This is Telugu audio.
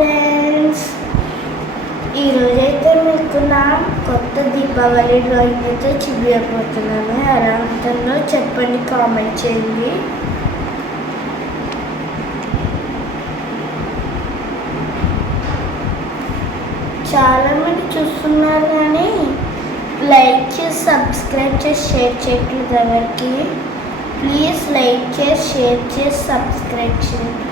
ఫ్రెండ్స్, ఈరోజైతే మీకు నా కొత్త దీపావళి డ్రాయింగ్ అయితే చూపించబోతున్నాను. ఎలా ఉంటుందో చెప్పండి, కామెంట్ చేయండి. చాలామంది చూస్తున్నారు కానీ లైక్ చేసి సబ్స్క్రైబ్ చేసి షేర్ చేయట్లేదు ఎవరికి. ప్లీజ్ లైక్ చేసి షేర్ చేసి సబ్స్క్రైబ్ చేయండి.